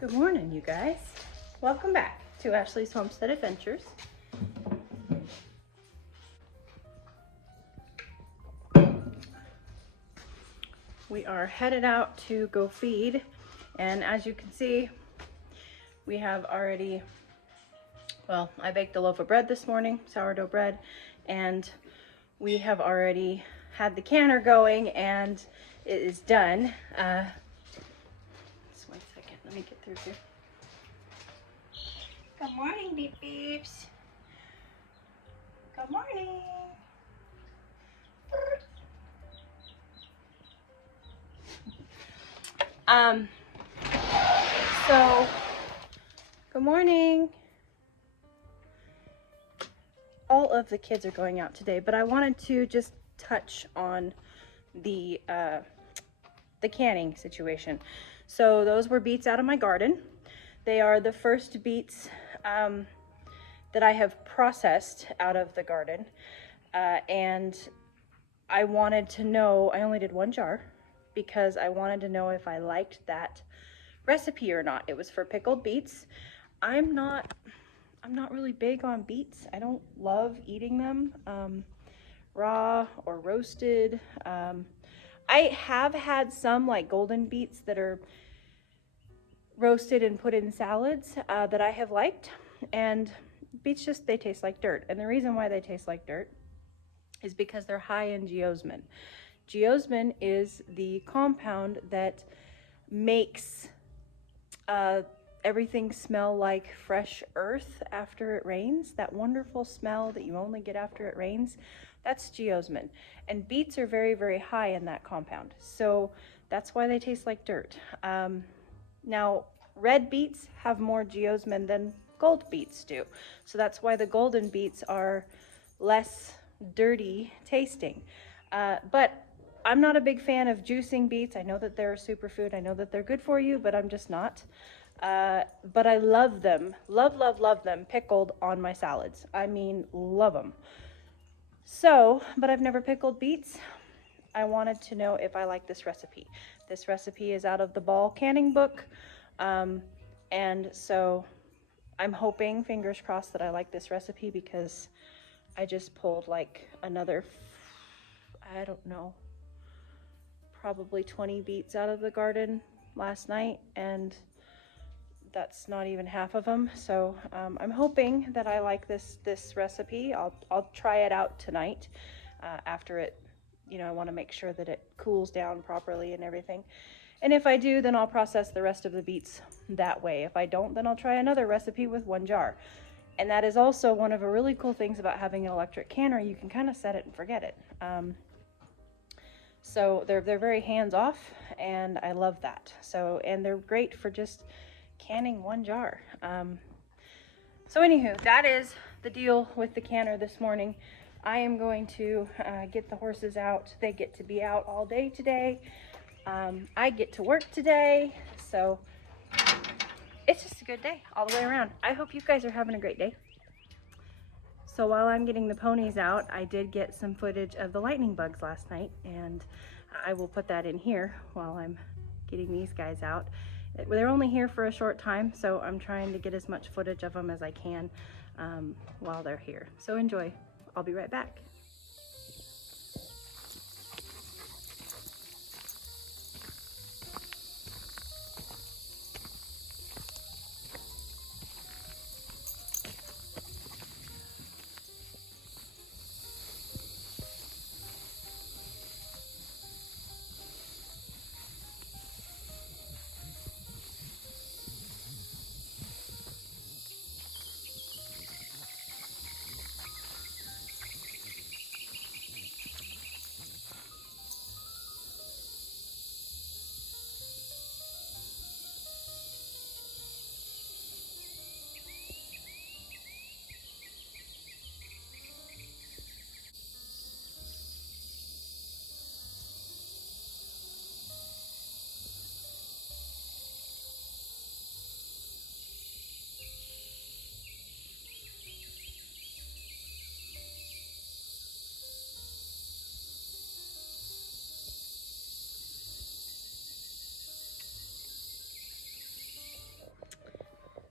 Good morning, you guys. Welcome back to Ashley's Homestead Adventures. We are headed out to go feed, and as you can see, we have already, well, I baked a loaf of bread this morning, sourdough bread, and we have already had the canner going and it is done. Just 1 second, let me get through here. Good morning, beep beeps. Good morning. So, good morning. All of the kids are going out today, but I wanted to just touch on the canning situation. So those were beets out of my garden. They are the first beets that I have processed out of the garden, and I wanted to know, I only did 1 jar because I wanted to know if I liked that recipe or not. It was for pickled beets. I'm not really big on beets. I don't love eating them raw or roasted. I have had some like golden beets that are roasted and put in salads that I have liked, and beets just, they taste like dirt. And the reason why they taste like dirt is because they're high in geosmin. Geosmin is the compound that makes everything smell like fresh earth after it rains. That wonderful smell that you only get after it rains, that's geosmin. And beets are very, very high in that compound. So that's why they taste like dirt. Now, red beets have more geosmin than gold beets do. So that's why the golden beets are less dirty tasting. But I'm not a big fan of juicing beets. I know that they're a superfood. I know that they're good for you, but I'm just not. But I love them, love them pickled on my salads. I mean, love them. So, but I've never pickled beets. I wanted to know if I like this recipe. This recipe is out of the Ball canning book. And so I'm hoping, fingers crossed, that I like this recipe, because I just pulled like another, I don't know, probably 20 beets out of the garden last night, and that's not even half of them. So I'm hoping that I like this recipe. I'll try it out tonight after it, you know, I want to make sure that it cools down properly and everything. And if I do, then I'll process the rest of the beets that way. If I don't, then I'll try another recipe with 1 jar. And that is also one of the really cool things about having an electric canner. You can kind of set it and forget it. So they're very hands-off, and I love that. So, and they're great for just canning 1 jar. So anywho, that is the deal with the canner this morning. I am going to get the horses out. They get to be out all day today. I get to work today, so it's just a good day all the way around. I hope you guys are having a great day. So while I'm getting the ponies out, I did get some footage of the lightning bugs last night, and I will put that in here while I'm getting these guys out. They're only here for a short time, so I'm trying to get as much footage of them as I can while they're here. So enjoy. I'll be right back.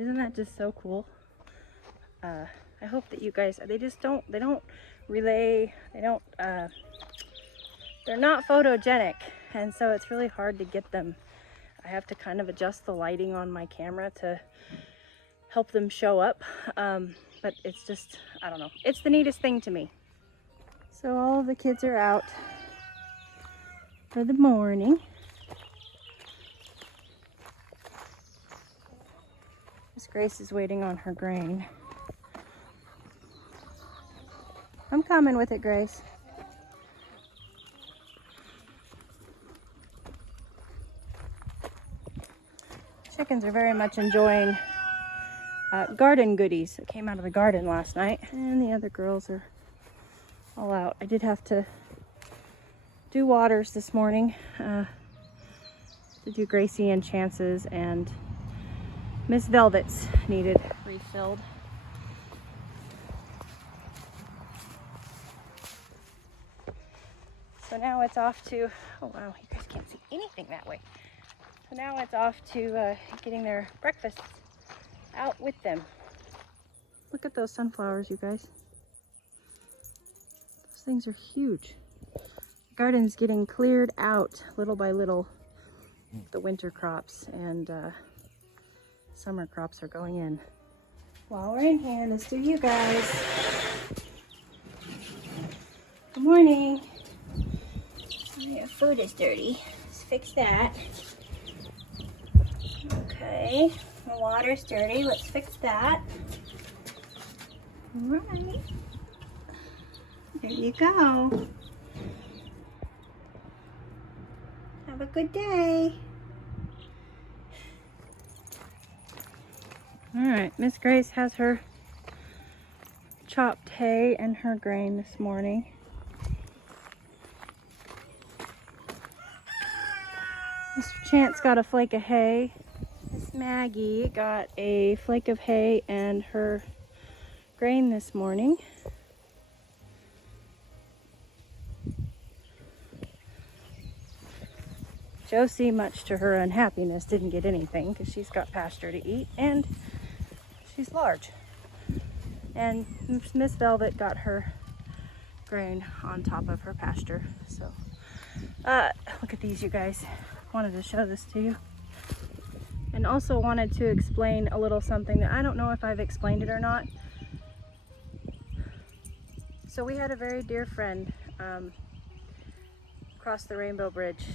Isn't that just so cool? I hope that you guys, they don't relay, they're not photogenic, and so it's really hard to get them. I have to kind of adjust the lighting on my camera to help them show up, but it's just, I don't know, it's the neatest thing to me. So all of the kids are out for the morning. Miss Grace is waiting on her grain. I'm coming with it, Grace. Chickens are very much enjoying garden goodies that came out of the garden last night. And the other girls are all out. I did have to do waters this morning to do Gracie and Chance's, and Miss Velvet's needed refilled. So now it's off to, oh wow, you guys can't see anything that way. So now it's off to getting their breakfasts out with them. Look at those sunflowers, you guys. Those things are huge. The garden's getting cleared out little by little. The winter crops and summer crops are going in. While we're in here, let's do you guys. Good morning. Your food is dirty. Let's fix that. Okay, the water's dirty. Let's fix that. All right. There you go. Have a good day. All right, Miss Grace has her chopped hay and her grain this morning. Mr. Chance got a flake of hay. Miss Maggie got a flake of hay and her grain this morning. Josie, much to her unhappiness, didn't get anything because she's got pasture to eat and she's large. And Miss Velvet got her grain on top of her pasture. So, look at these, you guys. Wanted to show this to you. And also wanted to explain a little something that I don't know if I've explained it or not. So we had a very dear friend cross the Rainbow Bridge.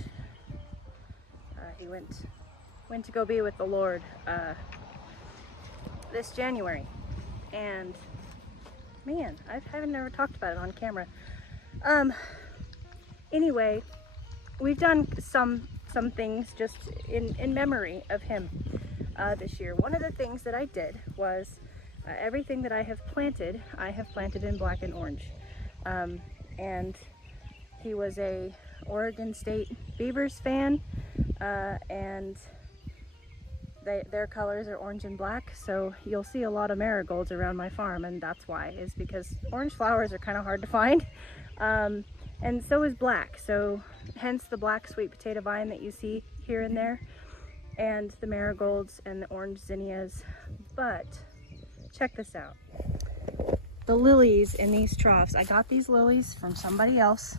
He went to go be with the Lord this January, and man, I haven't never talked about it on camera. Anyway, we've done some things just in memory of him this year. One of the things that I did was everything that I have planted in black and orange, and he was a Oregon State Beavers fan, and their colors are orange and black, so you'll see a lot of marigolds around my farm, and that's why, is because orange flowers are kind of hard to find, and so is black, so hence the black sweet potato vine that you see here and there, and the marigolds and the orange zinnias. But check this out, the lilies in these troughs. I got these lilies from somebody else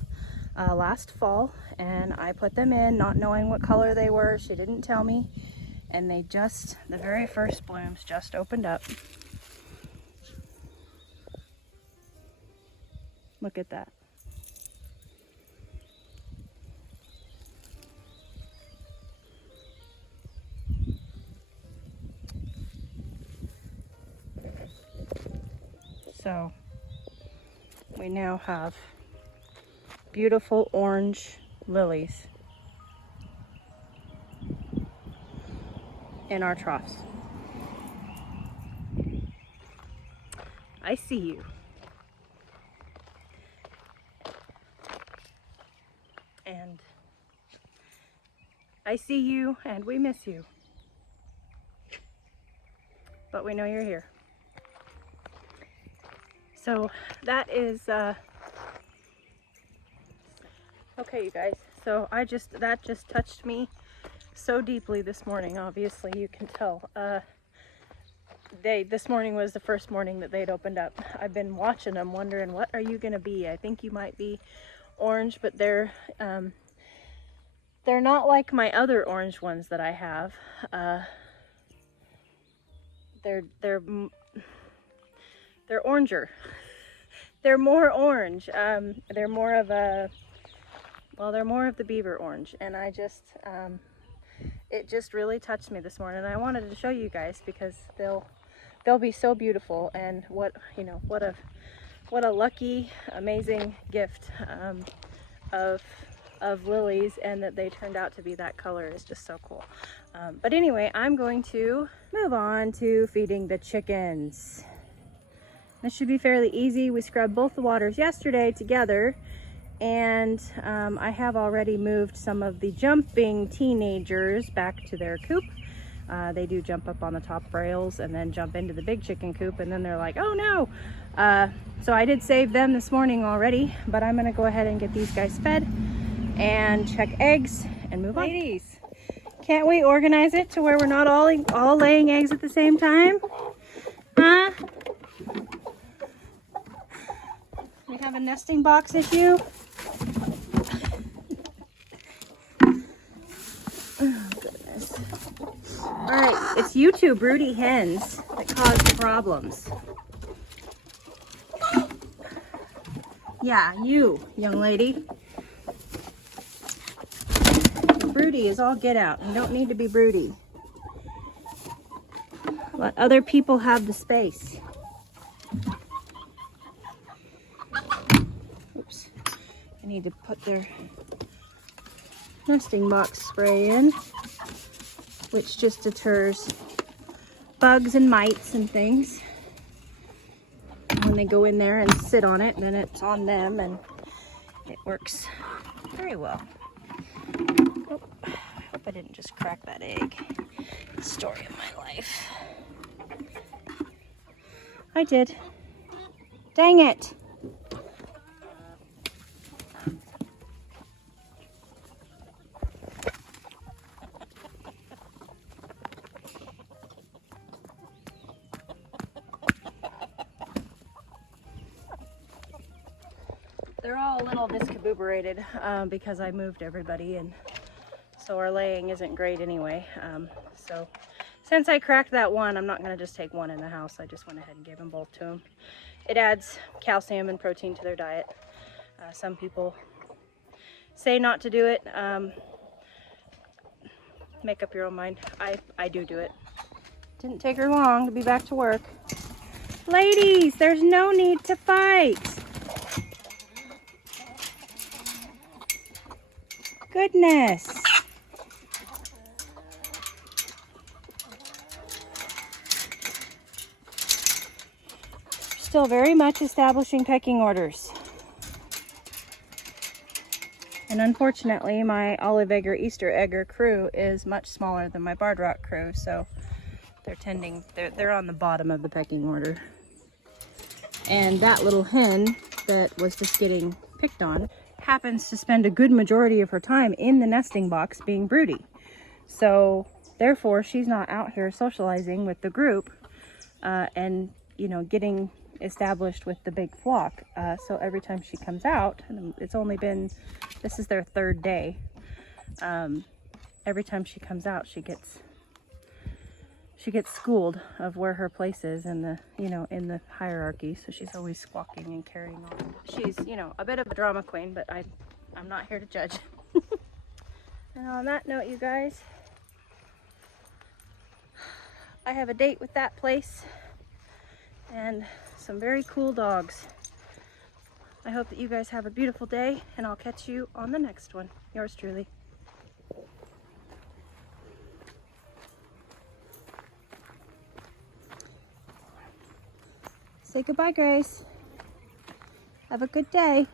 last fall, and I put them in not knowing what color they were. She didn't tell me, and they just, the very first blooms just opened up. Look at that. So we now have beautiful orange lilies in our troughs. I see you. And I see you, and we miss you. But we know you're here. So that is okay, you guys. So that just touched me so deeply this morning. Obviously, you can tell. this morning was the first morning that they'd opened up. I've been watching them, wondering, what are you gonna be? I think you might be orange, but they're not like my other orange ones that I have. They're oranger. They're more orange. They're more of a, well, they're more of the beaver orange, and I just it just really touched me this morning. I wanted to show you guys because they'll be so beautiful, and what a lucky, amazing gift of lilies, and that they turned out to be that color is just so cool. But anyway, I'm going to move on to feeding the chickens. This should be fairly easy. We scrubbed both the waters yesterday together, and I have already moved some of the jumping teenagers back to their coop. They do jump up on the top rails and then jump into the big chicken coop, and then they're like, oh no! So I did save them this morning already, but I'm gonna go ahead and get these guys fed and check eggs and move on. Ladies, can't we organize it to where we're not all laying eggs at the same time? Huh? We have a nesting box issue. Oh, goodness. All right, it's you two broody hens that cause the problems. Yeah, you, young lady. Broody is all get out. You don't need to be broody. Let other people have the space. Oops. I need to put their nesting box spray in, which just deters bugs and mites and things. When they go in there and sit on it, then it's on them, and it works very well. Oh, I hope I didn't just crack that egg. Story of my life. I did. Dang it. They're all a little discombobulated because I moved everybody, and so our laying isn't great anyway. So since I cracked that one, I'm not going to just take one in the house. I just went ahead and gave them both to them. It adds calcium and protein to their diet. Some people say not to do it. Make up your own mind. I do it. Didn't take her long to be back to work. Ladies, there's no need to fight. Goodness. Still very much establishing pecking orders. And unfortunately, my olive egger, Easter egger crew is much smaller than my barred rock crew, so they're on the bottom of the pecking order. And that little hen that was just getting picked on happens to spend a good majority of her time in the nesting box being broody. So therefore she's not out here socializing with the group and getting established with the big flock. So every time she comes out, and this is their third day, every time she comes out she gets schooled of where her place is in the in the hierarchy. So she's always squawking and carrying on. She's a bit of a drama queen, but I'm not here to judge. And on that note, you guys, I have a date with that place and some very cool dogs. I hope that you guys have a beautiful day, and I'll catch you on the next one. Yours truly. Say goodbye, Grace. Have a good day.